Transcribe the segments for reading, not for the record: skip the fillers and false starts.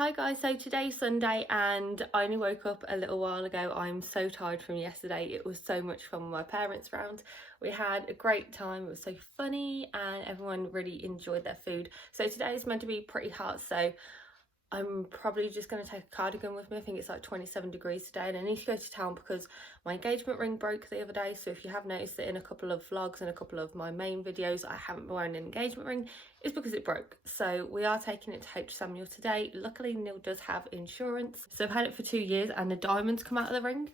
Hi guys, so today's Sunday and I only woke up a little while ago. I'm so tired from yesterday. It was so much fun with my parents around. We had a great time. It was so funny and everyone really enjoyed their food. So today is meant to be pretty hot, so I'm probably just going to take a cardigan with me. I think it's like 27 degrees today, and I need to go to town because my engagement ring broke the other day. So if you have noticed that in a couple of vlogs and a couple of my main videos I haven't been wearing an engagement ring, it's because it broke. So we are taking it to H. Samuel today. Luckily Neil does have insurance, so I've had it for 2 years and the diamonds come out of the ring,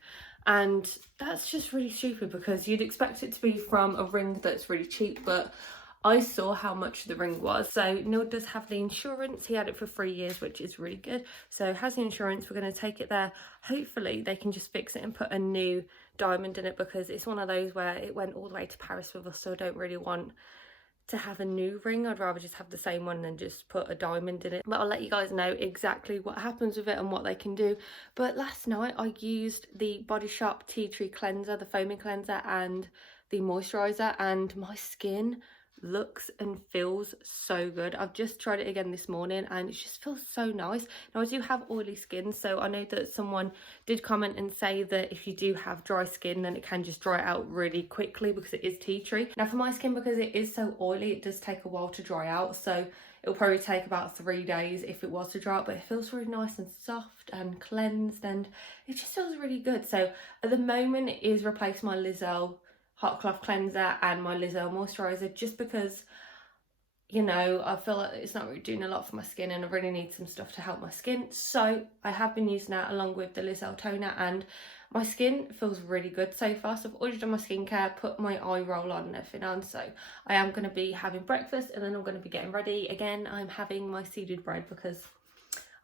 and that's just really stupid because you'd expect it to be from a ring that's really cheap, but I saw how much the ring was. So Neil does have the insurance. He had it for 3 years, which is really good. So has the insurance. We're going to take it there. Hopefully they can just fix it and put a new diamond in it, because it's one of those where it went all the way to Paris with us, so I don't really want to have a new ring. I'd rather just have the same one and just put a diamond in it. But I'll let you guys know exactly what happens with it and what they can do. But last night I used the Body Shop Tea Tree cleanser, the foaming cleanser, and the moisturizer, and my skin looks and feels so good. I've just tried it again this morning and it just feels so nice. Now I do have oily skin, so I know that someone did comment and say that if you do have dry skin then it can just dry out really quickly because it is tea tree. Now for my skin, because it is so oily, it does take a while to dry out, so it'll probably take about 3 days if it was to dry out, but it feels really nice and soft and cleansed and it just feels really good. So at the moment it is replacing my Lizelle hot cloth cleanser and my Lizelle moisturizer, just because, you know, I feel like it's not really doing a lot for my skin and I really need some stuff to help my skin. So I have been using that along with the Lizelle toner and my skin feels really good so far. So I've already done my skincare, put my eye roll on and everything on. So I am going to be having breakfast and then I'm going to be getting ready. Again, I'm having my seeded bread because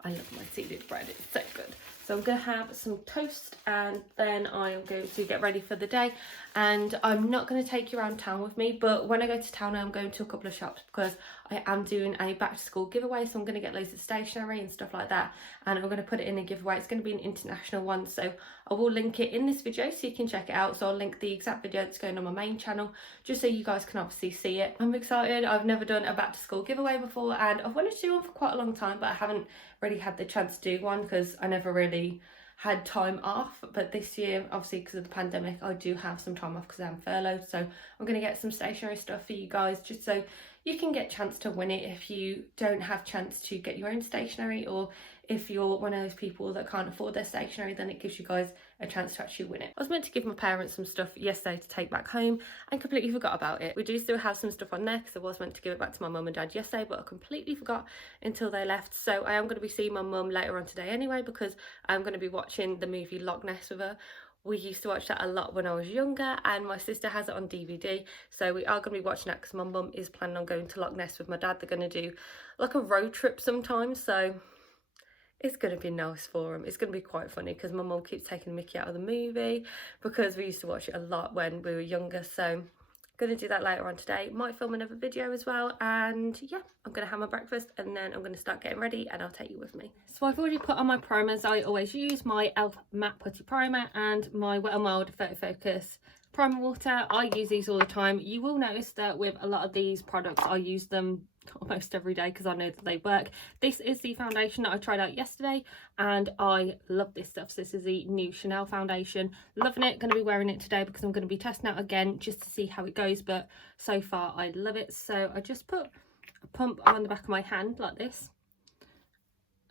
I love my seeded bread, it's so good. So I'm going to have some toast and then I'm going to get ready for the day. And I'm not going to take you around town with me, but when I go to town I'm going to a couple of shops because I am doing a back to school giveaway, so I'm going to get loads of stationery and stuff like that, and I'm going to put it in a giveaway. It's going to be an international one, so I will link it in this video so you can check it out. So I'll link the exact video that's going on my main channel just so you guys can obviously see it. I'm excited. I've never done a back to school giveaway before and I've wanted to do one for quite a long time, but I haven't really had the chance to do one because I never really had time off. But this year, obviously because of the pandemic, I do have some time off because I'm furloughed, so I'm going to get some stationery stuff for you guys just so you can get a chance to win it if you don't have chance to get your own stationery, or if you're one of those people that can't afford their stationery, then it gives you guys a chance to actually win it. I was meant to give my parents some stuff yesterday to take back home and completely forgot about it. We do still have some stuff on there because I was meant to give it back to my mum and dad yesterday, but I completely forgot until they left. So I am going to be seeing my mum later on today anyway, because I'm going to be watching the movie Loch Ness with her. We used to watch that a lot when I was younger and my sister has it on DVD, so we are going to be watching that because my mum is planning on going to Loch Ness with my dad. They're going to do like a road trip sometime, so it's going to be nice for them. It's going to be quite funny because my mum keeps taking Mickey out of the movie because we used to watch it a lot when we were younger. So I'm going to do that later on today. Might film another video as well, and yeah, I'm going to have my breakfast and then I'm going to start getting ready and I'll take you with me. So I've already put on my primers. I always use my e.l.f. matte putty primer and my Wet n Wild Photo Focus primer water. I use these all the time. You will notice that with a lot of these products I use them almost every day because I know that they work. This is the foundation that I tried out yesterday and I love this stuff. So this is the new Chanel foundation. Loving it. Going to be wearing it today because I'm going to be testing out again just to see how it goes, but so far I love it. So I just put a pump on the back of my hand like this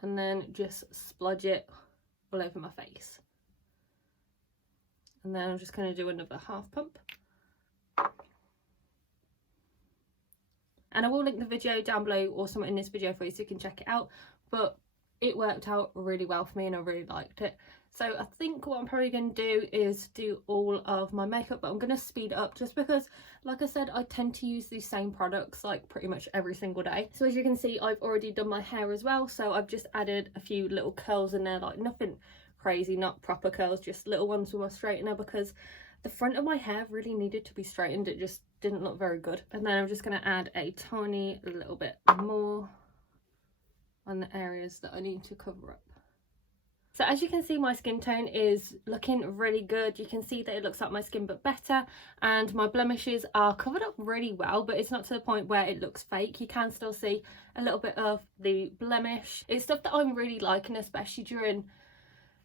and then just splodge it all over my face, and then I'm just going to do another half pump. And I will link the video down below or somewhere in this video for you so you can check it out, but it worked out really well for me and I really liked it. So I think what I'm probably going to do is do all of my makeup, but I'm going to speed it up just because, like I said, I tend to use these same products like pretty much every single day. So as you can see, I've already done my hair as well, so I've just added a few little curls in there, like nothing crazy, not proper curls, just little ones with my straightener because the front of my hair really needed to be straightened. It just didn't look very good. And then I'm just going to add a tiny little bit more on the areas that I need to cover up. So as you can see, my skin tone is looking really good. You can see that it looks like my skin but better, and my blemishes are covered up really well, but it's not to the point where it looks fake. You can still see a little bit of the blemish. It's stuff that I'm really liking, especially during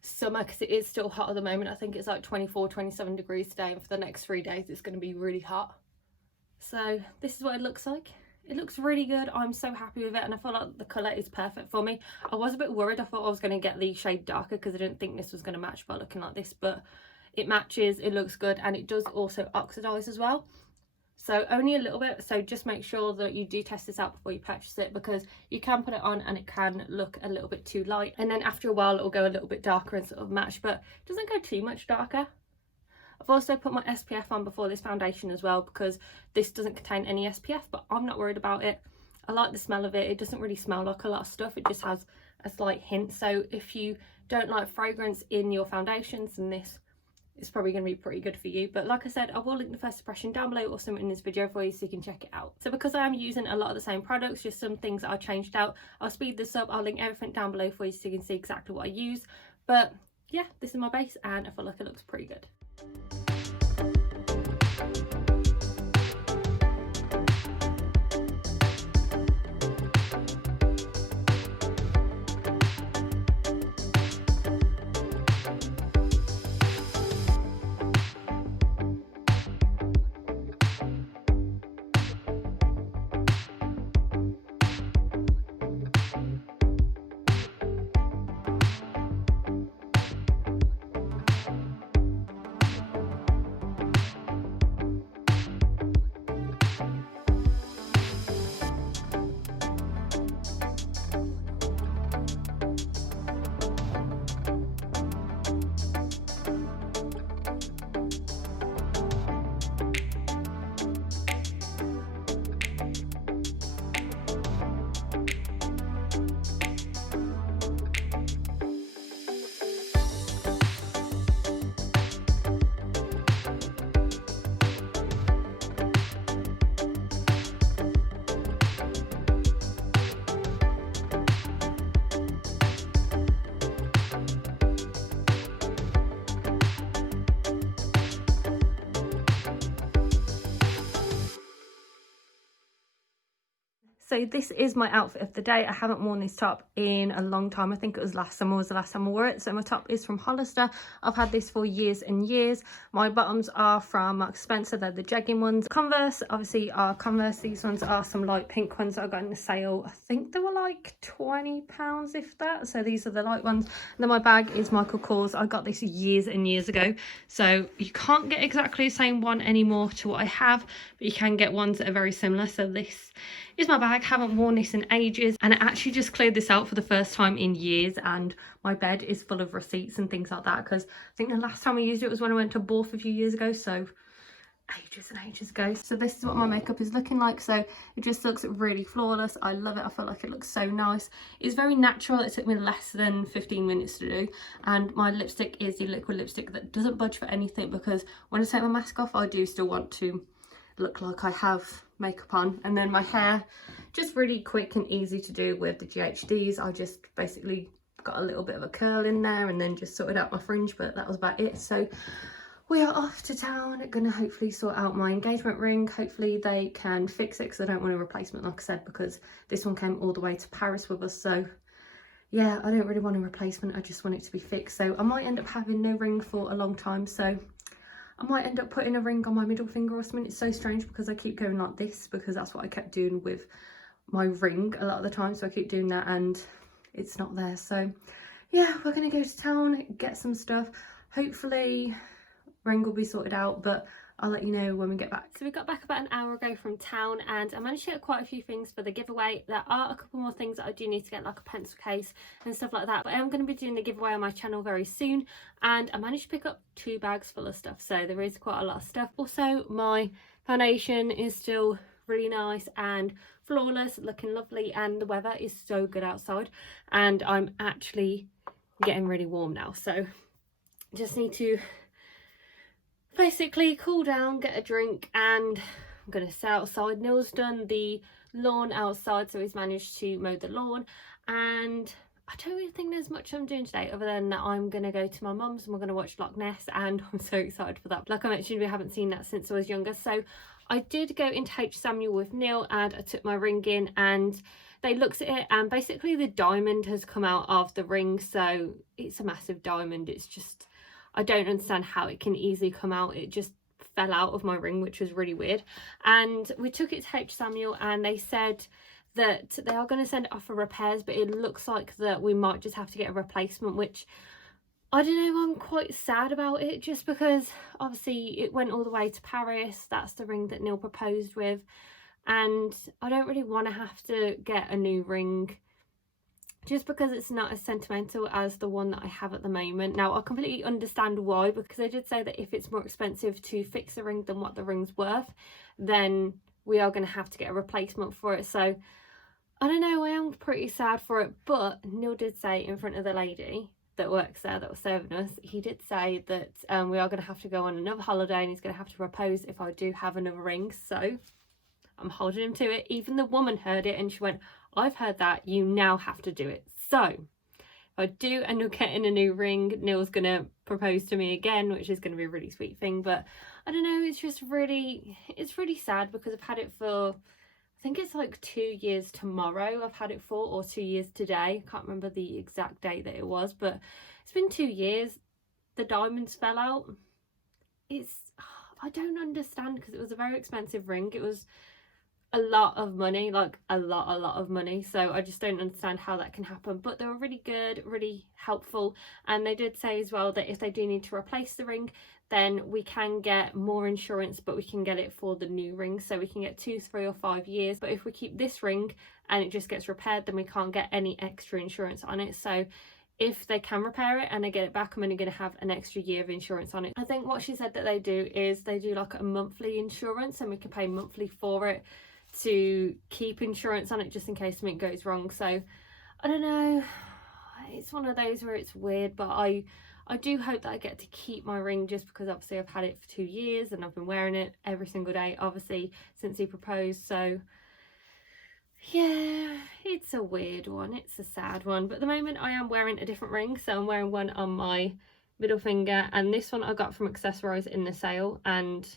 summer, because it is still hot at the moment. I think it's like 24-27 degrees today, and for the next 3 days it's going to be really hot. So this is what it looks like. It looks really good. I'm so happy with it, and I feel like the colour is perfect for me. I was a bit worried. I thought I was going to get the shade darker because I didn't think this was going to match by looking like this, but it matches, it looks good, and it does also oxidise as well. So only a little bit, so just make sure that you do test this out before you purchase it, because you can put it on and it can look a little bit too light, and then after a while it will go a little bit darker and sort of match, but it doesn't go too much darker. I've also put my SPF on before this foundation as well, because this doesn't contain any SPF, but I'm not worried about it. I like the smell of it. It doesn't really smell like a lot of stuff. It just has a slight hint. So if you don't like fragrance in your foundations, then this is probably going to be pretty good for you. But like I said, I will link the first impression down below or something in this video for you so you can check it out. So because I am using a lot of the same products, just some things that I changed out, I'll speed this up. I'll link everything down below for you so you can see exactly what I use. But yeah, this is my base and I feel like it looks pretty good. So this is my outfit of the day. I haven't worn this top in a long time. I think it was last summer was the last time I wore it. So my top is from Hollister. I've had this for years and years. My bottoms are from Marks Spencer. They're the jegging ones. Converse obviously are Converse. These ones are some light pink ones that I got in the sale. I think they were like £20 if that. So these are the light ones. And then my bag is Michael Kors. I got this years and years ago. So you can't get exactly the same one anymore to what I have, but you can get ones that are very similar. So this is my bag. Haven't worn this in ages, and I actually just cleared this out for the first time in years, and my bed is full of receipts and things like that, because I think the last time I used it was when I went to Borth a few years ago, so ages and ages ago. So this is what my makeup is looking like. So it just looks really flawless. I love it. I feel like it looks so nice. It's very natural. It took me less than 15 minutes to do, and my lipstick is the liquid lipstick that doesn't budge for anything, because when I take my mask off I do still want to look like I have makeup on. And then my hair, just really quick and easy to do with the GHDs. I just basically got a little bit of a curl in there and then just sorted out my fringe, but that was about it. So we are off to town, gonna hopefully sort out my engagement ring. Hopefully they can fix it, because I don't want a replacement, like I said, because this one came all the way to Paris with us. So yeah, I don't really want a replacement. I just want it to be fixed. So I might end up having no ring for a long time. So I might end up putting a ring on my middle finger or something. It's so strange because I keep going like this, because that's what I kept doing with my ring a lot of the time. So I keep doing that and it's not there. So yeah, we're going to go to town, get some stuff. Hopefully ring will be sorted out, but I'll let you know when we get back. So we got back about an hour ago from town, and I managed to get quite a few things for the giveaway. There are a couple more things that I do need to get, like a pencil case and stuff like that, but I am going to be doing the giveaway on my channel very soon, and I managed to pick up 2 bags full of stuff, so there is quite a lot of stuff. Also, my foundation is still really nice and flawless, looking lovely, and the weather is so good outside, and I'm actually getting really warm now, so just need to basically cool down, get a drink, and I'm gonna sit outside. Neil's done the lawn outside, so he's managed to mow the lawn, and I don't really think there's much I'm doing today other than that I'm going to go to my mum's and we're going to watch Loch Ness, and I'm so excited for that. Like I mentioned, we haven't seen that since I was younger. So I did go into H. Samuel with Neil and I took my ring in and they looked at it, and basically the diamond has come out of the ring. So it's a massive diamond. It's just, I don't understand how it can easily come out. It just fell out of my ring, which was really weird. And we took it to H. Samuel and they said that they are going to send it off for repairs, but it looks like that we might just have to get a replacement, which I don't know, I'm quite sad about it, just because obviously it went all the way to Paris. That's the ring that Neil proposed with, and I don't really want to have to get a new ring just because it's not as sentimental as the one that I have at the moment. Now, I completely understand why, because they did say that if it's more expensive to fix the ring than what the ring's worth, then we are going to have to get a replacement for it. So I don't know, I am pretty sad for it, but Neil did say in front of the lady that works there, that was serving us, he did say that we are going to have to go on another holiday and he's going to have to propose if I do have another ring. So I'm holding him to it. Even the woman heard it and she went, I've heard that, you now have to do it. So if I do end up getting a new ring, Neil's going to propose to me again, which is going to be a really sweet thing. But I don't know, it's just really, it's really sad because I've had it for, I think it's like 2 years tomorrow I've had it for, or 2 years today. I can't remember the exact date that it was, but it's been 2 years. The diamonds fell out. It's, I don't understand, because it was a very expensive ring. It was a lot of money, like a lot of money. So I just don't understand how that can happen. But they were really good, really helpful. And they did say as well that if they do need to replace the ring, then we can get more insurance, but we can get it for the new ring. So we can get 2, 3 or 5 years. But if we keep this ring and it just gets repaired, then we can't get any extra insurance on it. So if they can repair it and I get it back, I'm only going to have an extra year of insurance on it. I think what she said that they do is they do like a monthly insurance, and we can pay monthly for it to keep insurance on it just in case something goes wrong. So I don't know, it's one of those where it's weird, but I do hope that I get to keep my ring, just because obviously I've had it for 2 years and I've been wearing it every single day obviously since he proposed. So yeah, it's a weird one, it's a sad one. But at the moment I am wearing a different ring, so I'm wearing one on my middle finger, and this one I got from Accessorize in the sale, and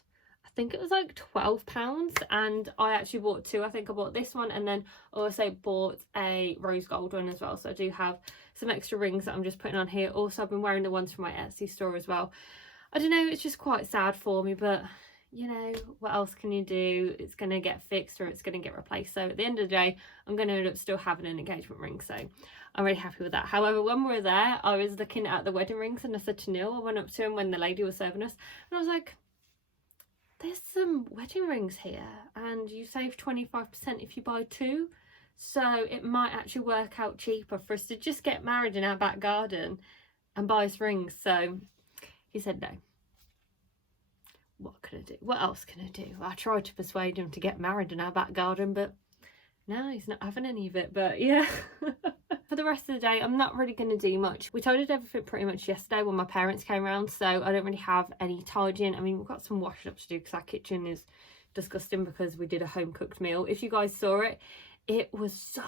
I think it was like £12, and I actually bought 2. I think I bought this one and then also bought a rose gold one as well. So I do have some extra rings that I'm just putting on here. Also, I've been wearing the ones from my Etsy store as well. I don't know, it's just quite sad for me, but you know, what else can you do? It's going to get fixed or it's going to get replaced. So at the end of the day, I'm going to end up still having an engagement ring. So I'm really happy with that. However, when we were there, I was looking at the wedding rings and I said to Neil, I went up to him when the lady was serving us, and I was like, there's some wedding rings here and you save 25% if you buy 2. So it might actually work out cheaper for us to just get married in our back garden and buy us rings. So he said no. What can I do? What else can I do? I tried to persuade him to get married in our back garden, but no, he's not having any of it. But yeah. For the rest of the day, I'm not really going to do much. We tidied everything pretty much yesterday when my parents came around, so I don't really have any tidying. I mean, we've got some washing up to do because our kitchen is disgusting because we did a home cooked meal. If you guys saw it, it was so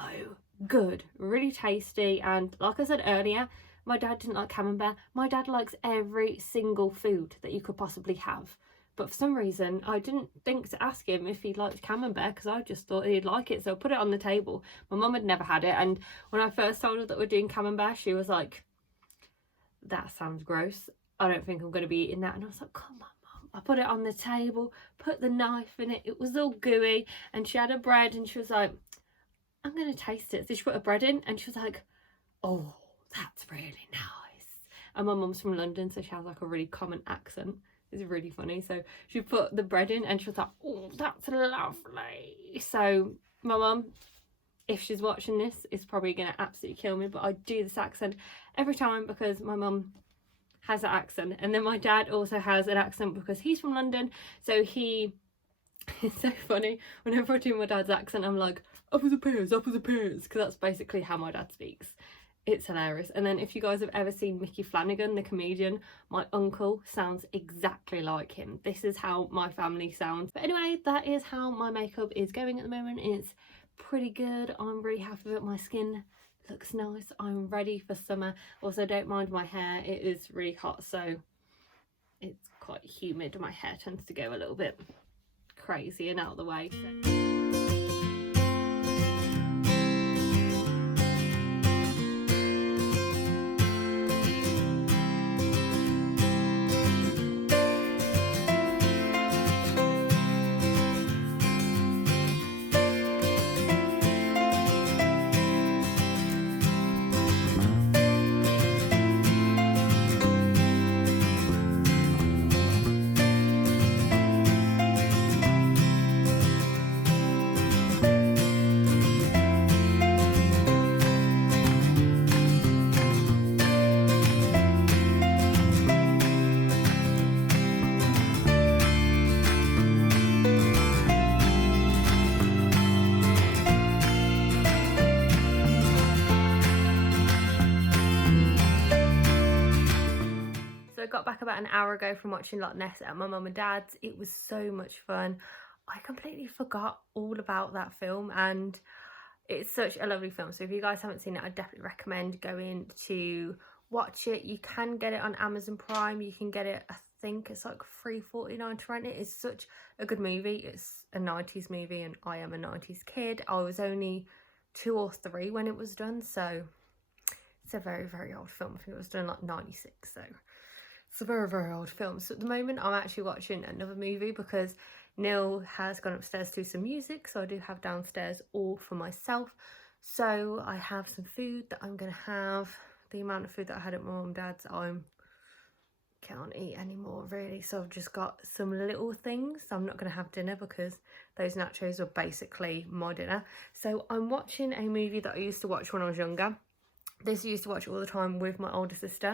good, really tasty. And like I said earlier, my dad didn't like camembert. My dad likes every single food that you could possibly have. But for some reason, I didn't think to ask him if he liked camembert because I just thought he'd like it. So I put it on the table. My mum had never had it. And when I first told her that we're doing camembert, she was like, that sounds gross. I don't think I'm going to be eating that. And I was like, come on, Mum. I put it on the table, put the knife in it. It was all gooey. And she had a bread and she was like, I'm going to taste it. So she put a bread in and she was like, oh, that's really nice. And my mum's from London, so she has like a really common accent. It's really funny. So she put the bread in and she was like, oh, that's lovely. So my mum, if she's watching this, is probably going to absolutely kill me, but I do this accent every time because my mum has an accent. And then my dad also has an accent because he's from London. So it's so funny. Whenever I do my dad's accent, I'm like, up as a pears, because that's basically how my dad speaks. It's hilarious. And then if you guys have ever seen Mickey Flanagan, the comedian, my uncle sounds exactly like him. This is how my family sounds. But anyway, that is how my makeup is going at the moment. It's pretty good. I'm really happy with it. My skin looks nice. I'm ready for summer. Also, don't mind my hair, it is really hot, so it's quite humid. My hair tends to go a little bit crazy and out of the way. So I got back about an hour ago from watching Loch Ness at my mum and dad's. It was so much fun. I completely forgot all about that film, and it's such a lovely film. So if you guys haven't seen it, I definitely recommend going to watch it. You can get it on Amazon Prime. You can get it, I think it's like $3.49 to rent it. It's such a good movie. It's a 90s movie and I am a 90s kid. I was only 2 or 3 when it was done, so it's a very, very old film. I think it was done like 96, so it's a very, very old film. So at the moment I'm actually watching another movie because Neil has gone upstairs to some music, so I do have downstairs all for myself. So I have some food that I'm going to have. The amount of food that I had at my mum and dad's, I can't eat anymore really, so I've just got some little things. I'm not going to have dinner because those nachos are basically my dinner. So I'm watching a movie that I used to watch when I was younger. This I used to watch all the time with my older sister,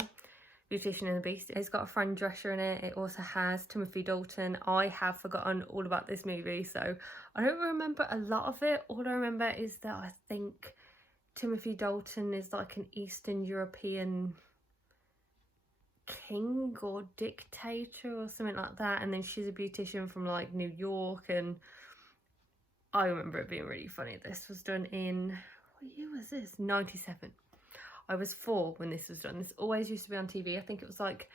Beautician The Beast. It's got a Fran Drescher in it. It also has Timothy Dalton. I have forgotten all about this movie, so I don't remember a lot of it. All I remember is that I think Timothy Dalton is like an Eastern European king or dictator or something like that, and then she's a beautician from like New York, and I remember it being really funny. This was done in, what year was this? 97. I was 4 when this was done. This always used to be on TV. I think it was like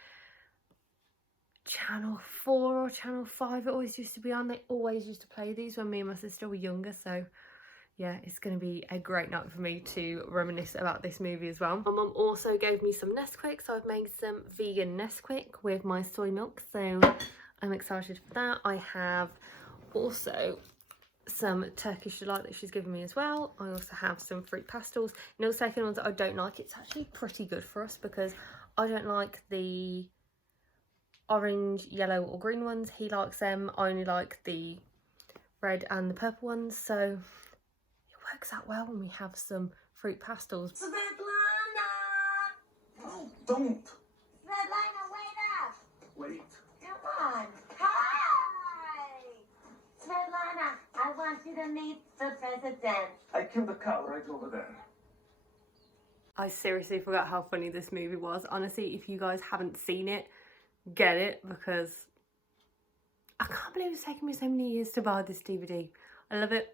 Channel 4 or Channel 5. It always used to be on. They always used to play these when me and my sister were younger. So yeah, it's going to be a great night for me to reminisce about this movie as well. My mum also gave me some Nesquik, so I've made some vegan Nesquik with my soy milk. So I'm excited for that. I have also some Turkish delight that she's given me as well. I also have some fruit pastels. You know, the second ones that I don't like, it's actually pretty good for us because I don't like the orange, yellow or green ones. He likes them. I only like the red and the purple ones, so it works out well when we have some fruit pastels. Svetlana! No, don't. Svetlana, wait up! Wait. Come on. Hi! Svetlana, I want you to meet the president. I killed the cow right over there. I seriously forgot how funny this movie was. Honestly, if you guys haven't seen it, get it, because I can't believe it's taken me so many years to buy this DVD. I love it.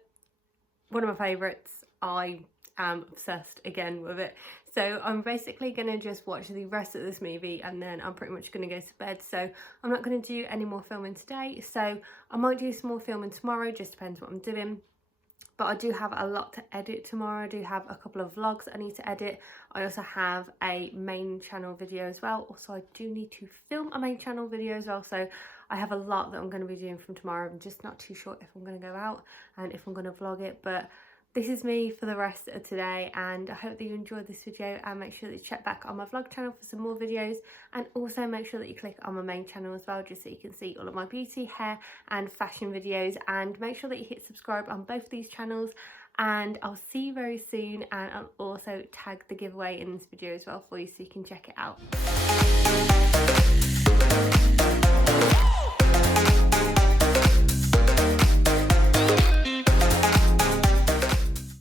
One of my favourites. I am obsessed again with it. So I'm basically going to just watch the rest of this movie and then I'm pretty much going to go to bed. So I'm not going to do any more filming today. So I might do some more filming tomorrow, just depends what I'm doing. But I do have a lot to edit tomorrow. I do have a couple of vlogs I need to edit. I also have a main channel video as well. Also, I do need to film a main channel video as well. So I have a lot that I'm going to be doing from tomorrow. I'm just not too sure if I'm going to go out and if I'm going to vlog it. But this is me for the rest of today, and I hope that you enjoyed this video, and make sure that you check back on my vlog channel for some more videos, and also make sure that you click on my main channel as well, just so you can see all of my beauty, hair and fashion videos, and make sure that you hit subscribe on both of these channels, and I'll see you very soon. And I'll also tag the giveaway in this video as well for you so you can check it out.